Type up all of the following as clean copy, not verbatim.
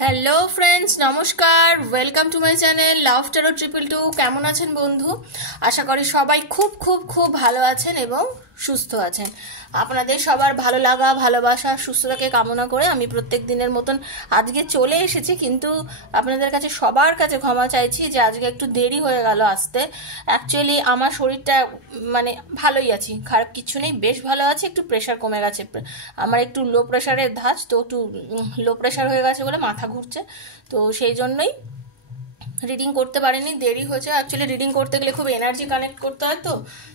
Hello friends, নমস্কার। Welcome to my channel love Taro 222। কেমন আছেন বন্ধু? আশা করি সবাই খুব খুব খুব ভালো আছেন এবং সুস্থ আছেন। আপনাদের সবার ভালো লাগা, ভালোবাসা, সুস্থতাকে কামনা করে আমি প্রত্যেক দিনের মতন আজকে চলে এসেছি, কিন্তু আপনাদের কাছে সবার কাছে ক্ষমা চাইছি যে আজকে একটু দেরি হয়ে গেল আসতে। অ্যাকচুয়ালি আমার শরীরটা মানে ভালোই আছি, খারাপ কিছু নেই, বেশ ভালো আছে। একটু প্রেশার কমে গেছে, আমার একটু লো প্রেশারের ধাঁচ, তো একটু লো প্রেশার হয়ে গেছে বলে মাথা ঘুরছে, তো সেই জন্যই রিডিং করতে পারিনি, দেরি হয়েছে। অ্যাকচুয়ালি রিডিং করতে গেলে খুব এনার্জি কানেক্ট করতে হয়, তো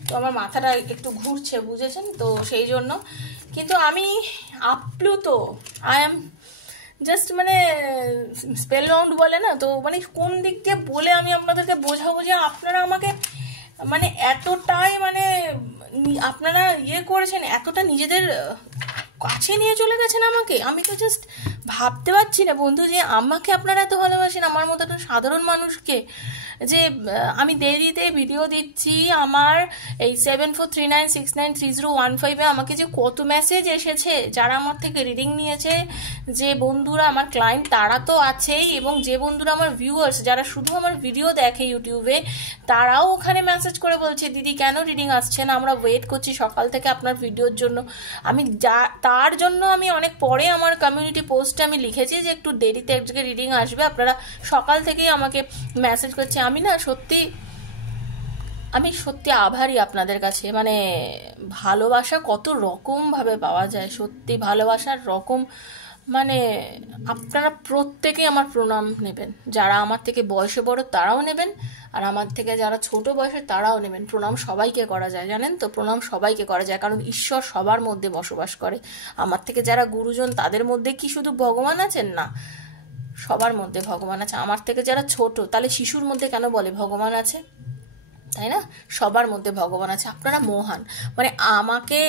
তো আমার মাথাটা একটু ঘুরছে, বুঝেছেন তো, সেই জন্য। কিন্তু আমি আপ্লুত, আই এম জাস্ট মানে স্পেল বাউন্ড বলে না, তো মানে কোন দিক দিয়ে বলে আমি আপনাদেরকে বোঝাবো যে আপনারা আমাকে মানে এতটাই মানে আপনারা করেছেন, এতটা নিজেদের কাছে নিয়ে চলে গেছেন আমাকে। আমি তো জাস্ট ভাবতে পারছি না বন্ধু যে আমাকে আপনারা এত ভালোবাসেন, আমার মতো একটা সাধারণ মানুষকে, যে আমি দেরিতে ভিডিও দিচ্ছি। আমার এই 7439693015 আমাকে যে কত মেসেজ এসেছে, যারা আমার থেকে রিডিং নিয়েছে, যে বন্ধুরা আমার ক্লায়েন্ট তারা তো আছেই, এবং যে বন্ধুরা আমার ভিউয়ার্স, যারা শুধু আমার ভিডিও দেখে ইউটিউবে, তারাও ওখানে মেসেজ করে বলছে দিদি কেন রিডিং আসছে না, আমরা ওয়েট করছি সকাল থেকে আপনার ভিডিওর জন্য। আমি তার জন্য আমি অনেক পরে আমার কমিউনিটি পোস্টে আমি লিখেছি যে একটু দেরিতে এক জায়গায় রিডিং আসবে, আপনারা সকাল থেকেই আমাকে মেসেজ করছে। আমি সত্যি আভারী আপনাদের কাছে। মানে ভালোবাসা কত রকম ভাবে পাওয়া যায়, সত্যি ভালোবাসার রকম মানে আপনারা প্রত্যেকেই আমার প্রণাম নেবেন। যারা আমার থেকে বয়সে বড় তারাও নেবেন, আর আমার থেকে যারা ছোট বয়সে তারাও নেবেন। প্রণাম সবাইকে করা যায়, জানেন তো, প্রণাম সবাইকে করা যায়, কারণ ঈশ্বর সবার মধ্যে বসবাস করে। আমার থেকে যারা গুরুজন তাদের মধ্যে কি শুধু ভগবান আছেন? না, সবার মধ্যে ভগবান আছে। আমার থেকে যারা ছোট, তাহলে শিশুর মধ্যে কেন বলে ভগবান আছে, তাই না? সবার মধ্যে ভগবান আছে। আপনারা মহান। মানে আমাকে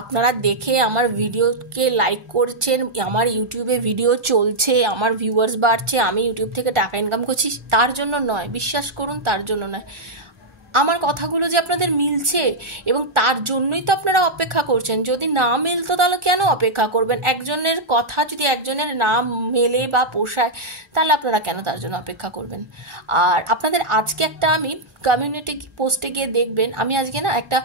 আপনারা দেখে আমার ভিডিওকে লাইক করছেন, আমার ইউটিউবে ভিডিও চলছে, আমার ভিউয়ার্স বাড়ছে, আমি ইউটিউব থেকে টাকা ইনকাম করছি, তার জন্য নয়, বিশ্বাস করুন, তার জন্য নয়। আমার কথাগুলো যে আপনাদের মিলছে, এবং তার জন্যই তো আপনারা অপেক্ষা করছেন। যদি না মিলতো তাহলে কেন অপেক্ষা করবেন? একজনের কথা যদি একজনের না মেলে বা পোষায়, তাহলে আপনারা কেন তার জন্য অপেক্ষা করবেন? আর আপনাদের আজকে একটা আমি কমিউনিটি পোস্টে গিয়ে দেখবেন, আমি আজকে না একটা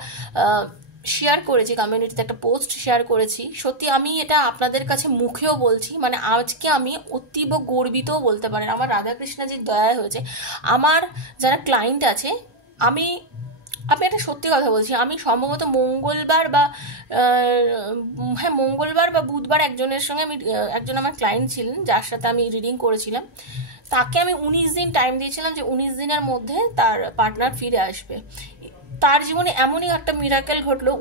শেয়ার করেছি, কমিউনিটিতে একটা পোস্ট শেয়ার করেছি। সত্যি আমি এটা আপনাদের কাছে মুখেও বলছি, মানে আজকে আমি অতীব গর্বিতও বলতে পারেন। আমার রাধাকৃষ্ণজির দয়া হয়েছে। আমার যারা ক্লায়েন্ট আছে, আমি একটা সত্যি কথা বলছি, আমি সম্ভবত মঙ্গলবার বা বুধবার একজনের সঙ্গে একজন আমার ক্লায়েন্ট ছিলেন, যার সাথে আমি রিডিং করেছিলাম, তাকে আমি 19 দিন টাইম দিয়েছিলাম যে 19 দিনের মধ্যে তার পার্টনার ফিরে আসবে। তার জীবনে এমনই একটা মিরাকেল ঘটলো,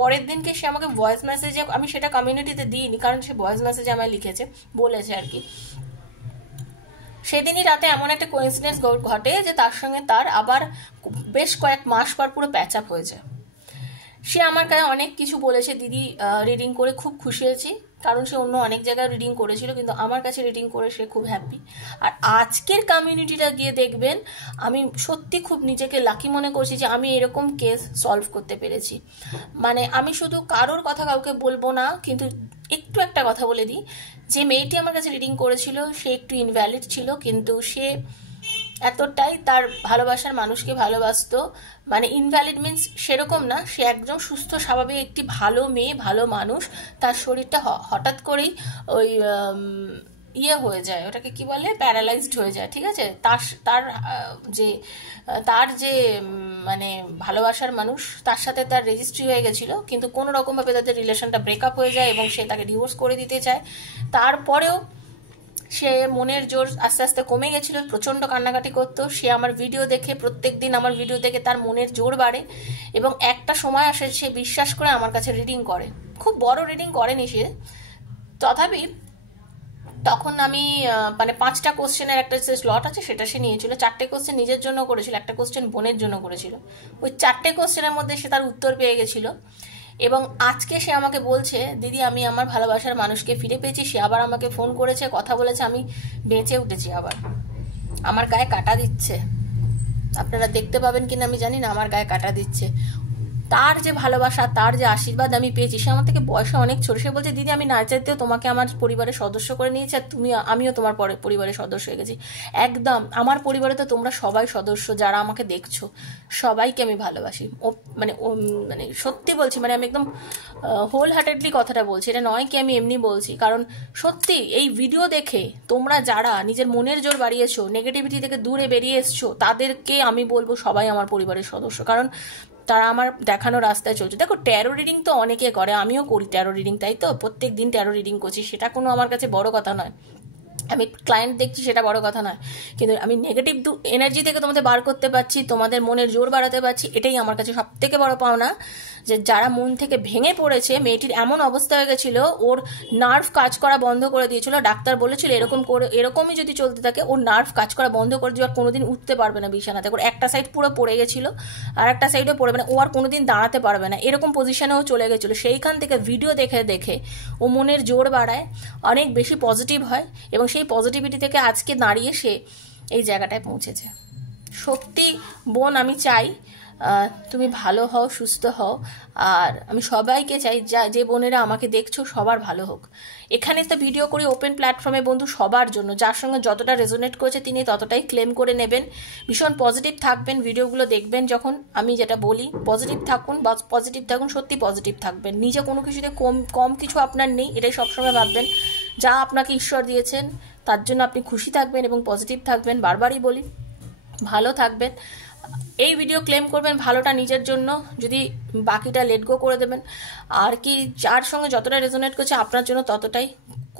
পরের দিনকে সে আমাকে ভয়েস মেসেজে, আমি সেটা কমিউনিটিতে দিইনি কারণ সে ভয়েস মেসেজে আমায় লিখেছে, বলেছে আর কি, সেদিনই রাতে এমন একটা কোইন্সিডেন্স ঘটে যে তার সঙ্গে তার আবার বেশ কয়েক মাস পর পুরো প্যাচ আপ হয়েছে। সে আমার কাছে অনেক কিছু বলেছে, দিদি রিডিং করে খুব খুশি হয়েছি, কারণ সে অন্য অনেক জায়গায় রিডিং করেছিল, কিন্তু আমার কাছে রিডিং করে সে খুব হ্যাপি। আর আজকের কমিউনিটিটা গিয়ে দেখবেন, আমি সত্যি খুব নিজেকে লাকি মনে করছি যে আমি এরকম কেস সলভ করতে পেরেছি। মানে আমি শুধু কারোর কথা কাউকে বলবো না, কিন্তু একটু একটা কথা বলে দিই, যে মেয়েটি আমার কাছে রিডিং করেছিল সে একটু ইনভ্যালিড ছিল, কিন্তু সে এতটাই তার ভালোবাসার মানুষকে ভালোবাসতো, মানে ইনভ্যালিড মিন্স সেরকম না, সে একদম সুস্থ স্বাভাবিক একটি ভালো মেয়ে, ভালো মানুষ। তার শরীরটা হঠাৎ করেই ওই হয়ে যায়, ওটাকে কি বলে, প্যারালাইজড হয়ে যায়, ঠিক আছে। তার যে মানে ভালোবাসার মানুষ, তার সাথে তার রেজিস্ট্রি হয়ে গেছিল, কিন্তু কোনো রকমভাবে তাদের রিলেশনটা ব্রেকআপ হয়ে যায় এবং সে তাকে ডিভোর্স করে দিতে চায়। তারপরেও সে মনের জোর আস্তে আস্তে কমে গেছিল, প্রচণ্ড কান্নাকাটি করতো। সে আমার ভিডিও দেখে, প্রত্যেক দিন আমার ভিডিও দেখে তার মনের জোর বাড়ে, এবং একটা সময় আসে সে বিশ্বাস করে আমার কাছে রিডিং করে। খুব বড় রিডিং করেনি সে, তথাপি তখন আমি মানে 5টা কোশ্চেনের একটা যে স্লট আছে সেটা সে নিয়েছিল। 4টে কোশ্চেন নিজের জন্য করেছিল, একটা কোশ্চেন বোনের জন্য করেছিল। ওই 4টে কোশ্চেনের মধ্যে সে তার উত্তর পেয়ে গেছিল, এবং আজকে সে আমাকে বলছে দিদি আমি আমার ভালোবাসার মানুষকে ফিরে পেয়েছি। সে আবার আমাকে ফোন করেছে, কথা বলেছে, আমি বেঁচে উঠেছি। আবার আমার গায়ে কাটা দিচ্ছে, আপনারা দেখতে পাবেন কিনা আমি জানি না, আমার গায়ে কাটা দিচ্ছে। তার যে ভালোবাসা, তার যে আশীর্বাদ আমি পেয়েছি, সে আমার থেকে বয়সে অনেক ছোট। সে বলছে দিদি আমি না চাইতেও তোমাকে আমার পরিবারের সদস্য করে নিয়েছি, আর আমিও তোমার পরিবারের সদস্য হয়ে গেছি। একদম আমার পরিবারে তো তোমরা সবাই সদস্য, যারা আমাকে দেখছো সবাইকে আমি ভালোবাসি। মানে সত্যি বলছি, মানে আমি একদম হোল হার্টেডলি কথাটা বলছি, এটা নয় কি আমি এমনি বলছি। কারণ সত্যি এই ভিডিও দেখে তোমরা যারা নিজের মনের জোর বাড়িয়েছো, নেগেটিভিটি থেকে দূরে বেরিয়ে এসছো, তাদেরকে আমি বলবো সবাই আমার পরিবারের সদস্য। কারণ তারা আমার দেখানো রাস্তায় চলছে। দেখো ট্যারো রিডিং তো অনেকে করে, আমিও করি ট্যারো রিডিং, তাই তো প্রত্যেক দিন ট্যারো রিডিং করছি, সেটা কোনো আমার কাছে বড় কথা নয়। আমি ক্লায়েন্ট দেখছি সেটা বড় কথা নয়, কিন্তু আমি নেগেটিভ এনার্জি থেকে তোমাদের বার করতে পারছি, তোমাদের মনের জোর বাড়াতে পারছি, এটাই আমার কাছে সব থেকে বড় পাওনা। যে যারা মন থেকে ভেঙে পড়েছে, মেয়েটির এমন অবস্থা হয়ে গেছিল, ওর নার্ভ কাজ করা বন্ধ করে দিয়েছিল। ডাক্তার বলেছিল এরকমই যদি চলতে থাকে ওর নার্ভ কাজ করা বন্ধ করে দিয়ে আর কোনোদিন উঠতে পারবে না বিছানাতে। ওর একটা সাইড পুরো পড়ে গেছিল, আর একটা সাইডও পড়ে, মানে ও আর কোনোদিন দাঁড়াতে পারবে না, এরকম পজিশনেও চলে গেছিলো। সেইখান থেকে ভিডিও দেখে দেখে ও মনের জোর বাড়ায়, অনেক বেশি পজিটিভ হয়, এবং সেই পজিটিভিটি থেকে আজকে দাঁড়িয়ে সে এই জায়গাটায় পৌঁছেছে। সত্যি বোন, আমি চাই তুমি ভালো হও, সুস্থ হও, আর আমি সবাইকে চাই যে বোনেরা আমাকে দেখছো সবার ভালো হোক। এখানে তো ভিডিও করি ওপেন প্ল্যাটফর্মে বন্ধু, সবার জন্য, যার সঙ্গে যতটা রেজোনেট করেছে তিনি ততটাই ক্লেম করে নেবেন। ভীষণ পজিটিভ থাকবেন, ভিডিওগুলো দেখবেন যখন আমি যেটা বলি, পজিটিভ থাকুন, সত্যি পজিটিভ থাকবেন। নিজে কোনো কিছুতে কম কিছু আপনার নেই, এটাই সবসময় ভাববেন। যা আপনাকে ঈশ্বর দিয়েছেন তার জন্য আপনি খুশি থাকবেন এবং পজিটিভ থাকবেন। বারবারই বলি, ভালো থাকবেন। এই ভিডিও ক্লেম করবেন ভালোটা নিজের জন্য, যদি বাকিটা লেট গো করে দেবেন। আর কি, যার সঙ্গে যতটা রেজোনেট করছে আপনার জন্য ততটাই,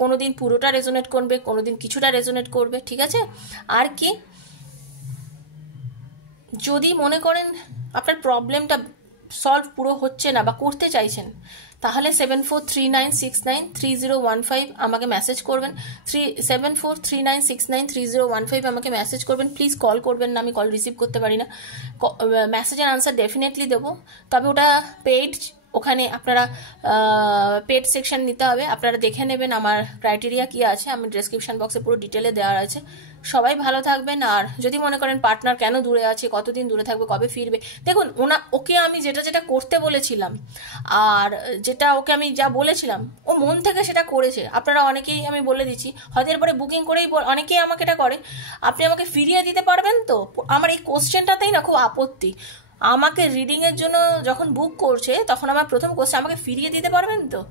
কোনোদিন পুরোটা রেজোনেট করবে, কোনোদিন কিছুটা রেজোনেট করবে, ঠিক আছে? আর কি, যদি মনে করেন আপনার প্রবলেমটা সলভ পুরো হচ্ছে না বা করতে চাইছেন, তাহলে 7439693015 আমাকে মেসেজ করবেন। 7439693015 আমাকে মেসেজ করবেন। প্লিজ কল করবেন না, আমি কল রিসিভ করতে পারি না। মেসেজের আনসার ডেফিনেটলি দেবো, তবে ওটা পেইড, ওখানে আপনারা পেড সেকশন নিতে হবে। আপনারা দেখে নেবেন আমার ক্রাইটেরিয়া কি আছে, আমি ডেসক্রিপশন বক্সে পুরো ডিটেলে দেওয়া আছে। সবাই ভালো থাকবেন। আর যদি মনে করেন পার্টনার কেন দূরে আছে, কতদিন দূরে থাকবে, কবে ফিরবে, দেখুন ওকে আমি যেটা করতে বলেছিলাম, আর যেটা ওকে আমি যা বলেছিলাম ও মন থেকে সেটা করেছে। আপনারা অনেকেই, আমি বলে দিচ্ছি, হয়তো এরপরে বুকিং করেই অনেকেই আমাকে এটা করে, আপনি আমাকে ফিরিয়ে দিতে পারবেন তো? আমার এই কোশ্চেনটাতেই না খুব আপত্তি। আমাকে রিডিংয়ের জন্য যখন বুক করছে তখন আমার প্রথম কোশ্চেন, আমাকে ফিরিয়ে দিতে পারবেন তো?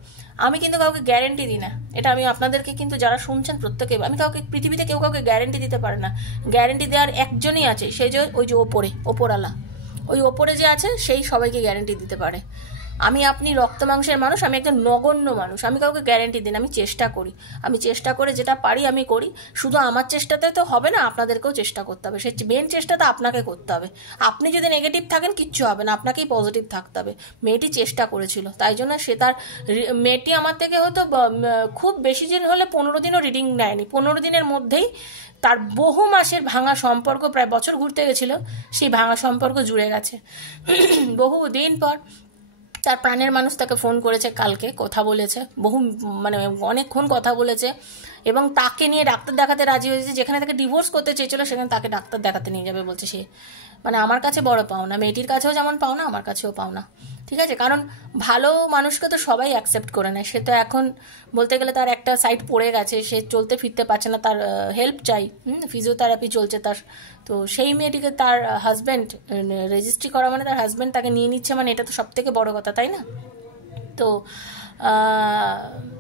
আমি কিন্তু কাউকে গ্যারেন্টি দিই না, এটা আমি আপনাদেরকে কিন্তু যারা শুনছেন প্রত্যেকে, আমি কাউকে, পৃথিবীতে কেউ কাউকে গ্যারেন্টি দিতে পারে না। গ্যারেন্টি দেওয়ার একজনই আছে, সেই যে ওই যে ওপরওয়ালা, ওই ওপরে যে আছে সেই সবাইকে গ্যারেন্টি দিতে পারে। আপনি রক্ত মাংসের মানুষ, আমি একটা নগণ্য মানুষ, আমি কাউকে গ্যারেন্টি দিই না। আমি চেষ্টা করে যেটা পারি আমি করি। শুধু আমার চেষ্টাতে তো হবে না, আপনাদেরকেও চেষ্টা করতে হবে। সেই মেন চেষ্টাটা আপনাকে করতে হবে। আপনি যদি নেগেটিভ থাকেন কিচ্ছু হবে না, আপনাকেই পজিটিভ থাকতে হবে। মেয়েটি চেষ্টা করেছিল, তাই জন্য মেয়েটি আমার থেকে হয়তো খুব বেশি দিন হলে 15 দিনও রিডিং নেয়নি। 15 দিনের মধ্যেই তার বহু মাসের ভাঙা সম্পর্ক, প্রায় বছর ঘুরতে গেছিল, সেই ভাঙা সম্পর্ক জুড়ে গেছে। বহু দিন পর তার প্রাণের মানুষ তাকে ফোন করেছে, কালকে কথা বলেছে, অনেকক্ষণ কথা বলেছে, এবং তাকে নিয়ে ডাক্তার দেখাতে রাজি হয়েছে। যেখানে তাকে ডিভোর্স করতে চেয়েছিল সেখানে তাকে ডাক্তার দেখাতে নিয়ে যাবে বলছে সে। আমার কাছে বড় পাওনা, মেয়েটির কাছেও যেমন পাওনা, আমার কাছেও পাওনা, ঠিক আছে? কারণ ভালো মানুষকে তো সবাই অ্যাকসেপ্ট করে নেয়। সে তো এখন বলতে গেলে তার একটা সাইড পড়ে গেছে, সে চলতে ফিরতে পারছে না, তার হেল্প চাই, ফিজিওথেরাপি চলছে তার। তো সেই মেয়েটিকে তার হাজব্যান্ড রেজিস্ট্রি করা, তার হাজব্যান্ড তাকে নিয়ে নিচ্ছে, এটা তো সব থেকে বড় কথা, তাই না? তো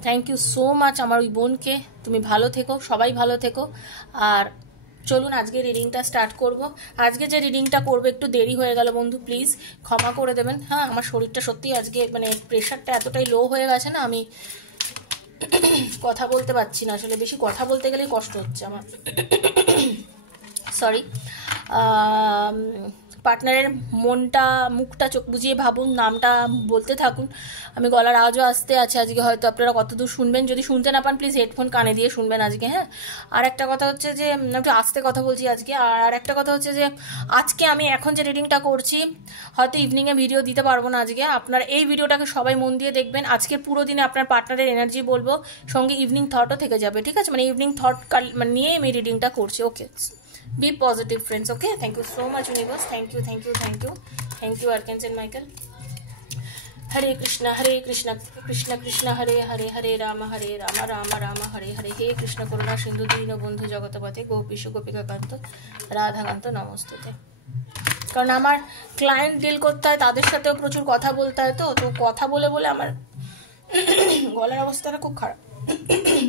থ্যাংক ইউ সো মাচ আমার ওই বোনকে। তুমি ভালো থেকো, সবাই ভালো থেকো। আর চলুন আজকে রিডিংটা স্টার্ট করব। আজকে যে রিডিংটা করবো একটু দেরি হয়ে গেল বন্ধু, প্লিজ ক্ষমা করে দেবেন। হ্যাঁ, আমার শরীরটা সত্যি আজকে প্রেশারটা এতটাই লো হয়ে গেছে না, আমি কথা বলতে পারছি না আসলে। বেশি কথা বলতে গেলেই কষ্ট হচ্ছে আমার, সরি। পার্টনারের মনটা, মুখটা চোখ বুঝিয়ে ভাবুন, নামটা বলতে থাকুন। আমি গলার আওয়াজও আসতে আছে আজকে, হয়তো আপনারা কতদূর শুনবেন। যদি শুনতে না পান প্লিজ হেডফোন কানে দিয়ে শুনবেন আজকে, হ্যাঁ? আর একটা কথা হচ্ছে যে, একটু আস্তে কথা বলছি আজকে। আর একটা কথা হচ্ছে যে, আজকে আমি এখন যে রিডিংটা করছি হয়তো ইভিনিংয়ে ভিডিও দিতে পারবো না আজকে। আপনারা এই ভিডিওটাকে সবাই মন দিয়ে দেখবেন। আজকে পুরো দিনে আপনার পার্টনারের এনার্জি বলবো, সঙ্গে ইভিনিং থটও থেকে যাবে, ঠিক আছে? ইভিনিং থট নিয়ে আমি রিডিংটা করছি, ওকে? Be positive, friends. Okay, thank you so much, universe. Thank you Archangel Michael. हरे कृष्णा कृष्ण कृष्ण हरे हरे हरे राम राम राम हरे हरे। हे कृष्ण करुणा सिंधु दीन बंधु जगतपते गोपीश गोपिका कांत রাধাকান্ত নমস্তুতে। কারণ আমার ক্লায়েন্ট ডিল করতে হয়, তাদের সাথেও প্রচুর কথা বলতে হয়, তো কথা বলে বলে আমার গলার অবস্থাটা খুব খারাপ,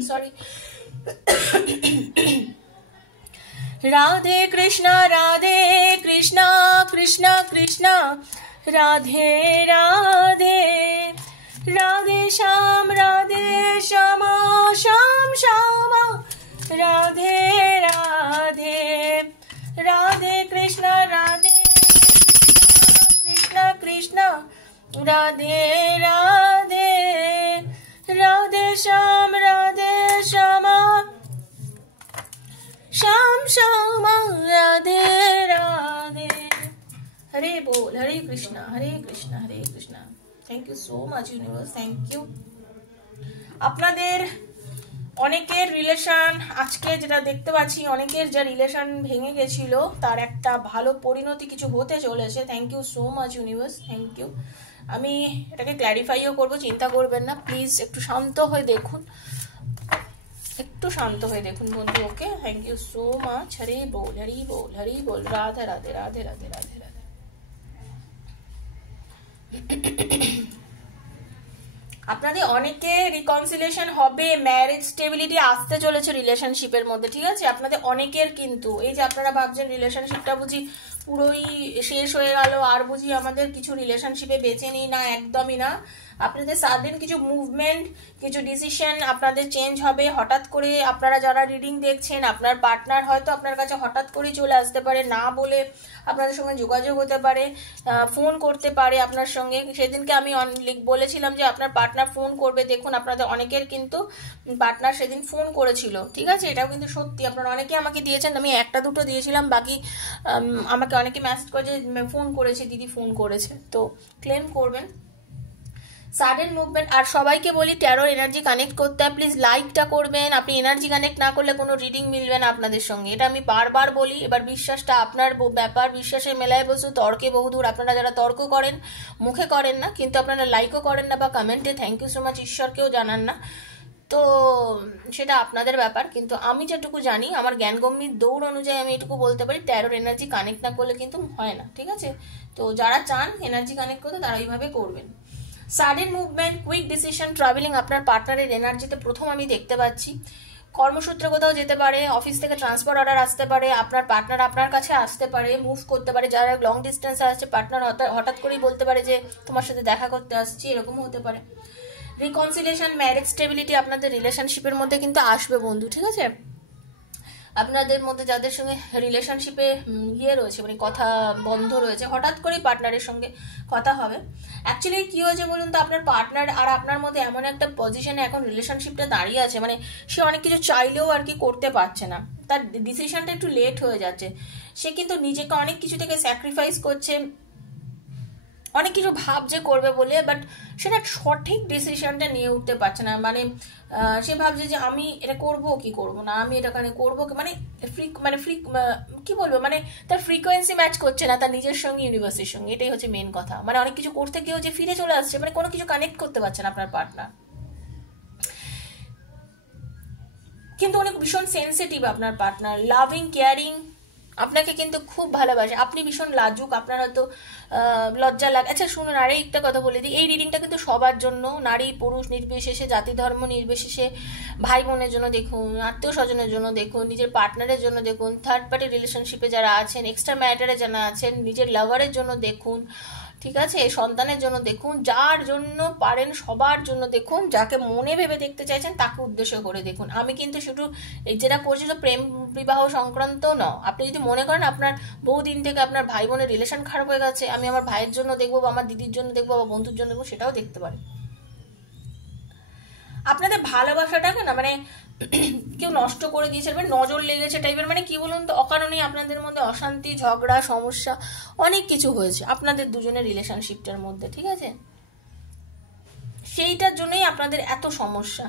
সরি। রাধে কৃষ্ণ কৃষ্ণ কৃষ্ণ রাধে রাধে, রাধে শ্যাম শ্যাম শ্যাম, রাধে রাধে, রাধে কৃষ্ণ কৃষ্ণ রাধে রাধে, রাধে শ্যাম শ্যাম श्याम श्याम राधे राधे। हरे बोल, Hare Krishna Hare Krishna. Thank you so much universe, thank you. আপনাদের অনেকের রিলেশন আজকে যেটা দেখতে পাচ্ছি, অনেকের যা রিলেশন ভেঙে গেছিল তার একটা ভালো পরিণতি কিছু হতে চলেছে। Thank you so much universe, thank you. আমি এটাকে ক্ল্যারিফাইও করবো, চিন্তা করবেন না প্লিজ, একটু শান্ত হয়ে দেখুন, একটু শান্ত হয়ে দেখুন বন্ধু। Okay, thank you so much. Hari বল, হরি বল, হরি বল। রাধে রাধে রাধে রাধে রাধে রাধে। আপনাদের অনেকে রিকনসিলিয়েশন হবে, ম্যারেজ স্টেবিলিটি আসতে চলেছে রিলেশনশিপের মধ্যে, ঠিক আছে? আপনাদের অনেকের কিন্তু এই যে আপনারা ভাবছেন রিলেশনশিপটা বুঝি পুরোই শেষ হয়ে গেল, আর বুঝি আমাদের কিছু রিলেশনশিপে বেঁচে নেই, না, একদমই না। আপনাদের সাডেন কিছু মুভমেন্ট, কিছু ডিসিশন আপনাদের চেঞ্জ হবে হঠাৎ করে। আপনারা যারা রিডিং দেখছেন, আপনার পার্টনার হয়তো আপনার কাছে হঠাৎ করেই চলে আসতে পারে, না বলে আপনাদের সঙ্গে যোগাযোগ হতে পারে, ফোন করতে পারে আপনার সঙ্গে। সেদিনকে আমি বলেছিলাম যে আপনার পার্টনার ফোন করবে, দেখুন আপনাদের অনেকের কিন্তু পার্টনার সেদিন ফোন করেছিল, ঠিক আছে? এটাও কিন্তু সত্যি, আপনারা অনেকে আমাকে দিয়েছেন, আমি একটা দুটো দিয়েছিলাম, বাকি আমাকে অনেকে মেসেজ করেছে ফোন করেছে, দিদি ফোন করেছে, তো ক্লেম করবেন। Sudden movement. আর সবাইকে বলি ট্যারোর এনার্জি কানেক্ট করতে হয়, প্লিজ লাইকটা করবেন। আপনি এনার্জি কানেক্ট না করলে কোনো রিডিং মিলবে না আপনাদের সঙ্গে, এটা আমি বারবার বলি। এবার বিশ্বাসটা আপনার ব্যাপার, বিশ্বাসের মেলায় বসু তর্কে বহুদূর। আপনারা যারা তর্ক করেন, মুখে করেন না, কিন্তু আপনারা লাইকও করেন না বা কমেন্টে থ্যাংক ইউ সো মাচ ঈশ্বরকেও জানান না, তো সেটা আপনাদের ব্যাপার। কিন্তু আমি যেটুকু জানি, আমার জ্ঞানগম্যির দৌড় অনুযায়ী আমি এটুকু বলতে পারি, ট্যারোর এনার্জি কানেক্ট না করলে কিন্তু হয় না, ঠিক আছে? তো যারা চান এনার্জি কানেক্ট করতে তারা এইভাবে করবেন। Sudden movement, quick decision, travelling আপনার পার্টনারের এনার্জিতে প্রথম আমি দেখতে পাচ্ছি। কর্মসূত্রে কোথাও যেতে পারে, অফিস থেকে ট্রান্সফার অর্ডার আসতে পারে, আপনার পার্টনার আপনার কাছে আসতে পারে, মুভ করতে পারে। যারা লং ডিস্টেন্সে আসছে, পার্টনার হঠাৎ করেই বলতে পারে যে তোমার সাথে দেখা করতে আসছি, এরকমও হতে পারে। রিকনসিলিয়েশন, ম্যারেজ স্টেবিলিটি আপনাদের রিলেশনশিপের মধ্যে কিন্তু আসবে বন্ধু, ঠিক আছে? আপনাদের মধ্যে যাদের সঙ্গে রিলেশনশিপে রয়েছে, মানে কথা বন্ধ রয়েছে, হঠাৎ করেই পার্টনারের সঙ্গে কথা হবে। অ্যাকচুয়ালি কি হয়েছে বলুন তো, আপনার পার্টনার আর আপনার মধ্যে এমন একটা পজিশনে এখন রিলেশনশিপটা দাঁড়িয়ে আছে, মানে সে অনেক কিছু চাইলেও আর কি করতে পারছে না, তার ডিসিশনটা একটু লেট হয়ে যাচ্ছে। সে কিন্তু নিজেকে অনেক কিছু থেকে স্যাক্রিফাইস করছে, অনেক কিছু ভাবছে করবে বলে, বাট সেটা সঠিক ডিসিশনটা নিয়ে উঠতে পারছে না। মানে সে ভাবছে যে আমি এটা করব কি করব না, আমি এটা করবো, মানে কি বলবো, মানে তার ফ্রিকোয়েন্সি ম্যাচ করছে না তার নিজের সঙ্গে, ইউনিভার্সের সঙ্গে। এটাই হচ্ছে মেন কথা। মানে অনেক কিছু করতে গিয়েও যে ফিরে চলে আসছে, মানে কোনো কিছু কানেক্ট করতে পারছে না আপনার পার্টনার। কিন্তু অনেক ভীষণ সেন্সিটিভ আপনার পার্টনার, লাভিং, কেয়ারিং, আপনাকে কিন্তু খুব ভালোবাসে। আপনি ভীষণ লাজুক, আপনার হয়তো লজ্জা লাগে। আচ্ছা শুনুন, আরে একটা কথা বলে দিই, এই রিডিংটা কিন্তু সবার জন্য, নারী পুরুষ নির্বিশেষে, জাতি ধর্ম নির্বিশেষে, ভাই বোনের জন্য দেখুন, আত্মীয় স্বজনের জন্য দেখুন, নিজের পার্টনারের জন্য দেখুন, থার্ড পার্টি রিলেশনশিপে যারা আছেন, এক্সট্রা ম্যাটারে যারা আছেন, নিজের লাভারের জন্য দেখুন, ঠিক আছে? সন্তানের জন্য দেখুন, যার জন্য পারেন সবার জন্য দেখুন, যাকে মনে ভেবে দেখতে চাইছেন তাকে উদ্দেশ্য করে দেখুন। আমি কিন্তু শুধু যেটা করছি তো প্রেম বিবাহ সংক্রান্ত ন। আপনি যদি মনে করেন আপনার বহুদিন থেকে আপনার ভাই বোনের রিলেশন খারাপ হয়ে গেছে, আমি আমার ভাইয়ের জন্য দেখবো বা আমার দিদির জন্য দেখবো বা বন্ধুর জন্য দেখবো, সেটাও দেখতে পারেন। আপনাদের ভালোবাসাটাকে না, মানে কেউ নষ্ট করে দিয়েছে, মানে নজর লেগেছে টাইপের, মানে কি বলুন তো, অকারণেই আপনাদের মধ্যে অশান্তি, ঝগড়া, সমস্যা অনেক কিছু হয়েছে আপনাদের দুজনের রিলেশনশিপটার মধ্যে, ঠিক আছে? সেইটার জন্যই আপনাদের এত সমস্যা।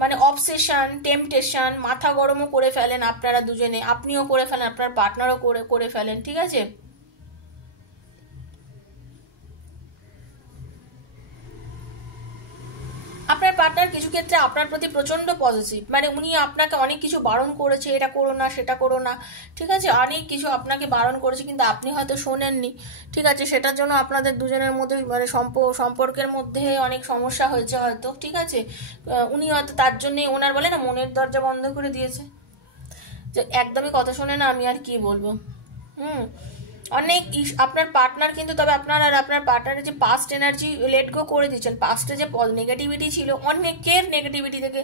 মানে অবসেশন, টেম্পটেশন, মাথা গরমও করে ফেলেন আপনারা দুজনে, আপনিও করে ফেলেন, আপনার পার্টনারও করে ফেলেন, ঠিক আছে? আপনার পার্টনার কিছু ক্ষেত্রে আপনার প্রতি প্রচন্ড পজিটিভ, মানে উনি আপনাকে অনেক কিছু বারণ করেছে, এটা করো না সেটা করো না, ঠিক আছে, অনেক কিছু আপনাকে বারণ করেছে কিন্তু আপনি হয়তো শোনেননি, ঠিক আছে, সেটার জন্য আপনাদের দুজনের মধ্যে মানে সম্পর্কের মধ্যে অনেক সমস্যা হয়েছে হয়তো, ঠিক আছে, উনি হয়তো তার জন্যে ওনার বলে না মনের দরজা বন্ধ করে দিয়েছে, যে একদমই কথা শোনে না, আমি আর কি বলবো। হুম। অনেক আপনার পার্টনার কিন্তু, তবে আপনার আর আপনার পার্টনারের যে পাস্ট এনার্জি লেট গো করে দিচ্ছেন, পাস্টে যে নেগেটিভিটি ছিল, অনেকের নেগেটিভিটি থেকে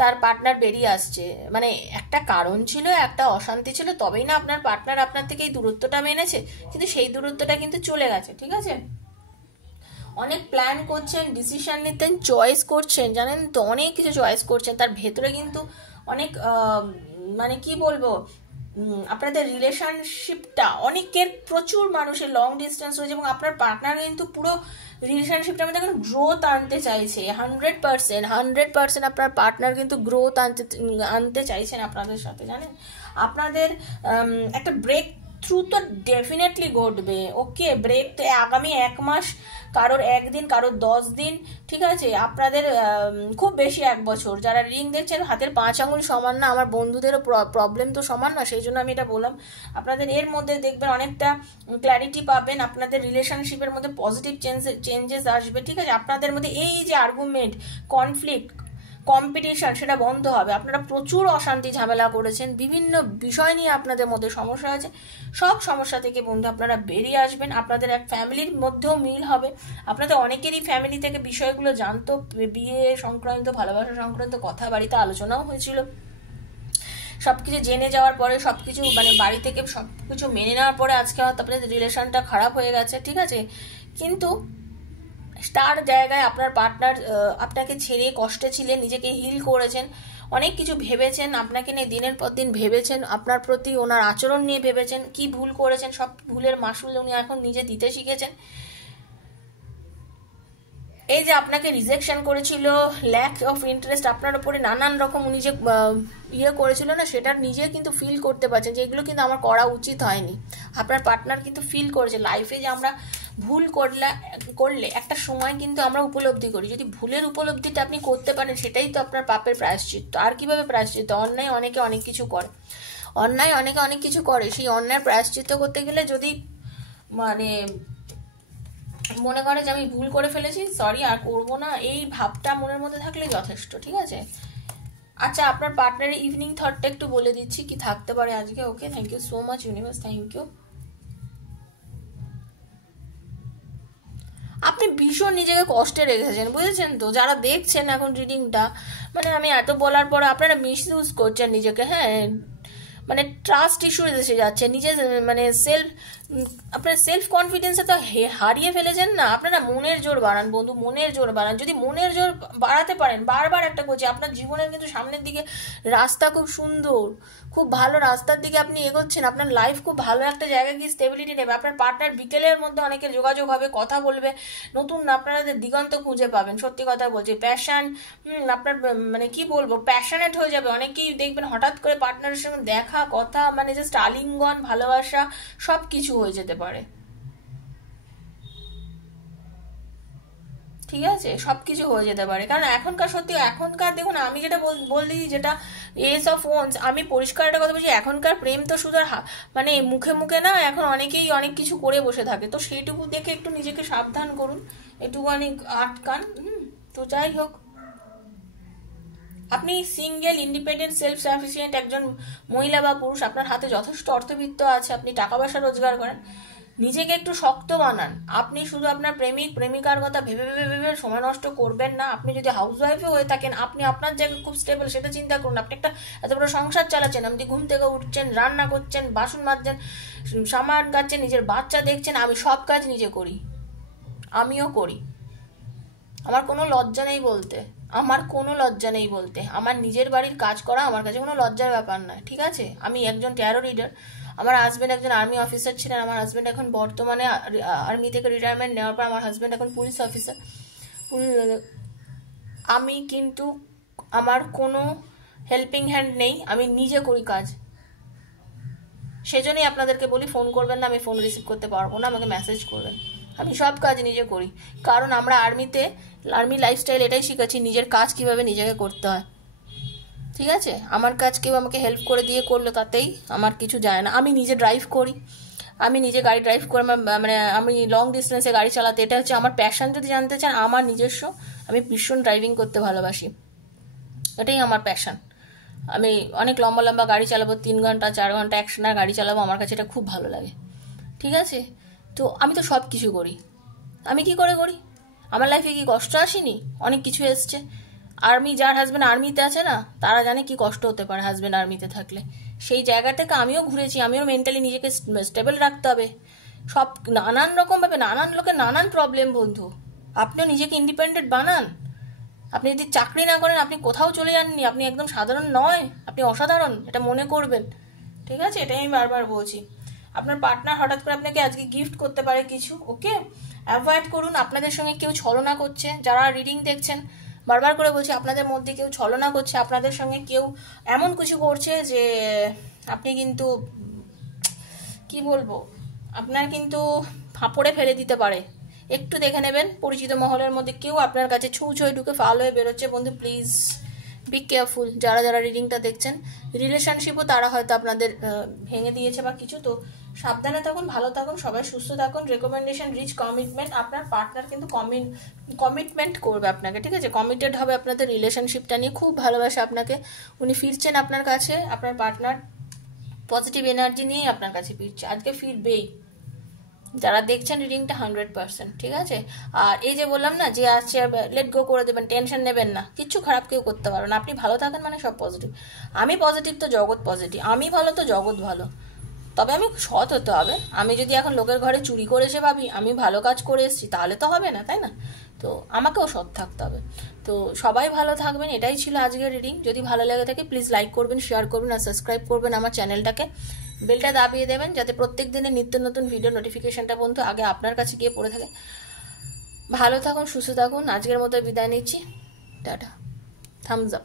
তার পার্টনার বেরিয়ে আসছে, মানে একটা কারণ ছিল, একটা অশান্তি ছিল, তবেই না আপনার পার্টনার আপনার থেকে এই দূরত্বটা মেনেছে, কিন্তু সেই দূরত্বটা কিন্তু চলে গেছে, ঠিক আছে। অনেক প্ল্যান করছেন, ডিসিশন নিতেন, চয়েস করছেন, জানেন তো অনেক কিছু চয়েস করছেন, তার ভেতরে কিন্তু অনেক মানে কি বলবো, আপনাদের রিলেশনশিপটা অনেকের, প্রচুর মানুষের লং ডিস্টেন্স হয়েছে এবং আপনার পার্টনার কিন্তু পুরো রিলেশনশিপটার মধ্যে এখন গ্রোথ আনতে চাইছে, 100% আপনার পার্টনার কিন্তু গ্রোথ আনতে চাইছেন আপনাদের সাথে, জানেন। আপনাদের একটা ব্রেক থ্রু তো ডেফিনেটলি ঘটবে, ওকে, ব্রেক তো আগামী 1 মাস, কারোর 1 দিন, কারোর 10 দিন, ঠিক আছে, আপনাদের খুব বেশি 1 বছর। যারা রিং দেখছেন হাতের 5 আঙুল সমান না, আমার বন্ধুদেরও প্রবলেম তো সমান না, সেই জন্য আমি এটা বললাম। আপনাদের এর মধ্যে দেখবেন অনেকটা ক্ল্যারিটি পাবেন, আপনাদের রিলেশনশিপের মধ্যে পজিটিভ চেঞ্জেস আসবে, ঠিক আছে, আপনাদের মধ্যে এই যে আর্গুমেন্ট, কনফ্লিক্ট, কম্পিটিশন, সেটা বন্ধ হবে। আপনারা প্রচুর অশান্তি ঝামেলা করেছেন, বিভিন্ন বিষয় নিয়ে আপনাদের মধ্যে সমস্যা আছে, সব সমস্যা থেকে বন্ধু আপনারা বেরিয়ে আসবেন। আপনাদের এক ফ্যামিলির মধ্যেও মিল হবে, আপনাদের অনেকেরই ফ্যামিলি থেকে বিষয়গুলো জানতো, বিয়ে সংক্রান্ত, ভালোবাসা সংক্রান্ত কথা বাড়িতে আলোচনাও হয়েছিল, সবকিছু জেনে যাওয়ার পরে, সবকিছু মানে বাড়ি থেকে সবকিছু মেনে নেওয়ার পরে আজকে হয়তো আপনাদের রিলেশনটা খারাপ হয়ে গেছে, ঠিক আছে, কিন্তু তার জায়গায় আপনার পার্টনার আপনাকে ছেড়ে কষ্টে ছিলেন, নিজেকে হিল করেছেন, অনেক কিছু ভেবেছেন, আপনাকে নিয়ে দিনের পর দিন ভেবেছেন, আপনার প্রতি ওনার আচরণ নিয়ে ভেবেছেন, কি ভুল করেছেন, সব ভুলের মাসুল উনি এখন নিজে দিতে শিখেছেন। এই যে আপনাকে রিজেকশন করেছিল, ল্যাক অফ ইন্টারেস্ট আপনার উপরে নানান রকম উনি যে ইয়ে করেছিল না, সেটা নিজে কিন্তু ফিল করতে পারছেন যে এগুলো কিন্তু আমার করা উচিত হয়নি। আপনার পার্টনার কিন্তু ফিল করেছে লাইফে যে আমরা ভুল করলে একটা সময় কিন্তু আমরা উপলব্ধি করি, যদি ভুলের উপলব্ধিটা আপনি করতে পারেন সেটাই তো আপনার পাপের প্রায়শ্চিত্ত। আর কিভাবে প্রায়শ্চিত্ত? অন্যায় অনেকে অনেক কিছু করে, অনেকে অনেক কিছু করে, সেই অন্যায়ের প্রায়শ্চিত্ত করতে গেলে যদি মানে মনে করে যে আমি ভুল করে ফেলেছি, সরি আর করবো না, এই ভাবটা মনের মধ্যে থাকলে যথেষ্ট, ঠিক আছে। আচ্ছা, আপনার পার্টনারের ইভিনিং থটটা একটু বলে দিচ্ছি কি থাকতে পারে আজকে। Okay, thank you so much universe, thank you. আপনি ভীষণ নিজেকে কষ্টে রেখেছেন, বুঝেছেন তো, যারা দেখছেন এখন রিডিংটা, মানে আমি এত বলার পরে আপনারা মিসইউজ করছেন নিজেকে, হ্যাঁ, মানে ট্রাস্ট ইস্যু এসে যাচ্ছে, নিজের মানে আপনার সেলফ কনফিডেন্সে তো হারিয়ে ফেলেছেন না। আপনারা মনের জোর বাড়ান বন্ধু, মনের জোর বাড়ান, যদি মনের জোর বাড়াতে পারেন, বারবার একটা করছি, আপনার জীবনের কিন্তু সামনের দিকে রাস্তা খুব সুন্দর, খুব ভালো রাস্তার দিকে আপনি এগোচ্ছেন, আপনার লাইফ খুব ভালো একটা জায়গায় গিয়ে স্টেবিলিটি নেবে। আপনার পার্টনার বিকেলের মধ্যে অনেকের যোগাযোগ হবে, কথা বলবে, নতুন আপনাদের দিগন্ত খুঁজে পাবেন, সত্যি কথা বলছি। প্যাশন, আপনার মানে কি বলবো, প্যাশনেট হয়ে যাবে, অনেকেই দেখবেন হঠাৎ করে পার্টনারের সঙ্গে দেখা, কথা, মানে জাস্ট আলিঙ্গন, ভালোবাসা, সব কিছু হয়ে যেতে পারে, ঠিক আছে, সবকিছু হয়ে যেতে পারে। কারণ এখনকার সত্যি, এখনকার দেখুন, আমি যেটা বললি, যেটা এজ অফ ওয়ান্স, আমি পরিষ্কার একটা কথা বলছি, এখনকার প্রেম তো শুধু মানে মুখে মুখে না, এখন অনেকেই অনেক কিছু করে বসে থাকে, তো সেইটুকু দেখে একটু নিজেকে সাবধান করুন, একটুখানি আটকান। তো যাই হোক, আপনি সিঙ্গেল, ইন্ডিপেন্ডেন্ট, সেলফ সাফিসিয়েন্ট একজন মহিলা বা পুরুষ, আপনার হাতে যথেষ্ট অর্থবিত্ত আছে, আপনি টাকা পয়সা রোজগার করেন, নিজেকে একটু শক্ত বানান। আপনি শুধু আপনার প্রেমিক প্রেমিকার কথা ভেবে ভেবে ভেবে সময় নষ্ট করবেন না। আপনি যদি হাউস ওয়াইফও হয়ে থাকেন, আপনি আপনার জায়গায় খুব স্টেবল, সেটা চিন্তা করুন। আপনি একটা এত বড় সংসার চালাচ্ছেন, আপনি ঘুম থেকে উঠছেন, রান্না করছেন, বাসন মাজছেন, সামান কাটছেন, নিজের বাচ্চা দেখছেন, আমি সব কাজ নিজে করি, আমিও করি, আমার কোনো লজ্জা নেই বলতে, আমার নিজের বাড়ির কাজ করা আমার কাছে কোনো লজ্জার ব্যাপার নয়, ঠিক আছে। আমি একজন ট্যারো রিডার, আমার হাজব্যান্ড একজন আর্মি অফিসার ছিলেন, আমার হাজব্যান্ড এখন বর্তমানে আর্মি থেকে রিটায়ারমেন্ট নেওয়ার পর আমার হাজব্যান্ড এখন পুলিশ অফিসার। আমি কিন্তু, আমার কোনো হেল্পিং হ্যান্ড নেই, আমি নিজে করি কাজ। সেজন্যই আপনাদেরকে বলি ফোন করবেন না, আমি ফোন রিসিভ করতে পারবো না, আমাকে মেসেজ করবেন, আমি সব কাজ নিজে করি, কারণ আমরা আর্মি লাইফস্টাইল এটাই শিখেছি, নিজের কাজ কিভাবে নিজেকে করতে হয়। ঠিক আছে, আমার কাজ কেউ আমাকে হেল্প করে দিয়ে করলো তাতেই আমার কিছু যায় না। আমি নিজে ড্রাইভ করি, আমি নিজে গাড়ি ড্রাইভ করে মানে আমি লং ডিস্টেন্সে গাড়ি চালাতে, এটা হচ্ছে আমার প্যাশন। যদি জানতে চান, আমার নিজস্ব, আমি ভীষণ ড্রাইভিং করতে ভালোবাসি, এটাই আমার প্যাশন। আমি অনেক লম্বা লম্বা গাড়ি চালাবো, 3 ঘন্টা 4 ঘন্টা একসাথে গাড়ি চালাবো, আমার কাছে এটা খুব ভালো লাগে। ঠিক আছে, তো আমি তো সব কিছু করি। আমি কি করে করি? আমার লাইফে কি কষ্ট আসেনি? অনেক কিছু এসছে। যার হাজব্যান্ড আর্মিতে আছে না, তারা জানে কি কষ্ট হতে পারে হাজব্যান্ড আর্মিতে থাকলে। সেই জায়গা থেকে আমিও ঘুরেছি, আমিও মেন্টালি নিজেকে স্টেবল রাখতে হবে। সব নানান রকমভাবে, নানান লোকের নানান প্রবলেম বন্ধু। আপনিও নিজেকে ইন্ডিপেন্ডেন্ট বানান। আপনি যদি চাকরি না করেন, আপনি কোথাও চলে যাননি, আপনি একদম সাধারণ নয়, আপনি অসাধারণ, এটা মনে করবেন। ঠিক আছে, এটাই আমি বারবার বলছি। আপনার পার্টনার হঠাৎ করে আপনাকে আজকে গিফট করতে পারে কিছু, ওকে অ্যাভয়েড করুন। আপনাদের সঙ্গে কেউ ছলনা করছে, যারা রিডিং দেখছেন, বারবার করে বলছি, আপনাদের মধ্যে কেউ ছলনা করছে, আপনাদের সঙ্গে কেউ এমন কিছু করছে যে আপনি কিন্তু, কি বলবো, আপনার কিন্তু ফাঁপড়ে ফেলে দিতে পারে। একটু দেখে নেবেন, পরিচিত মহলের মধ্যে কেউ আপনার কাছে ছুঁই ঢুকে ফাল হয়ে বেরোচ্ছে। বন্ধু প্লিজ বি কেয়ারফুল। যারা যারা রিডিংটা দেখছেন, রিলেশনশিপও তারা হয়তো আপনাদের ভেঙে দিয়েছে বা কিছু, তো সাবধানে থাকুন, ভালো থাকুন, সবাই সুস্থ থাকুন। রেকমেন্ডেশন রিচ কমিটমেন্ট, আপনার পার্টনার কিন্তু কমিটমেন্ট করবে আপনাকে। ঠিক আছে, কমিটেড হবে আপনাদের রিলেশনশিপটা নিয়ে, খুব ভালোবাসে আপনাকে, উনি ফিরছেন আপনার কাছে। আপনার পার্টনার পজিটিভ এনার্জি নিয়েই আপনার কাছে ফিরছে, আজকে ফিরবেই। যারা দেখছেন রিডিংটা 100%। ঠিক আছে, আর এই যে বললাম না, যে আছে লেট গো করে দেবেন, টেনশন নেবেন না, কিচ্ছু খারাপ কেউ করতে পারো না। আপনি ভালো থাকেন মানে সব পজিটিভ। আমি পজিটিভ তো জগৎ পজিটিভ, আমি ভালো তো জগৎ ভালো। তবে আমি সৎ হতে হবে। আমি যদি এখন লোকের ঘরে চুরি করে এসে ভাবি আমি ভালো কাজ করে এসেছি, তাহলে তো হবে না, তাই না? তো আমাকেও সৎ থাকতে হবে। তো সবাই ভালো থাকবেন, এটাই ছিল আজকের রিডিং। যদি ভালো লেগে থাকে প্লিজ লাইক করবেন, শেয়ার করবেন আর সাবস্ক্রাইব করবেন আমার চ্যানেলটাকে। বেলটা দাবিয়ে দেবেন যাতে প্রত্যেক দিনের নিত্য নতুন ভিডিও নোটিফিকেশনটা বন্ধু আগে আপনার কাছে গিয়ে পড়ে থাকে। ভালো থাকুন, সুস্থ থাকুন। আজকের মতো বিদায় নিচ্ছি, টাটা, থামস আপ।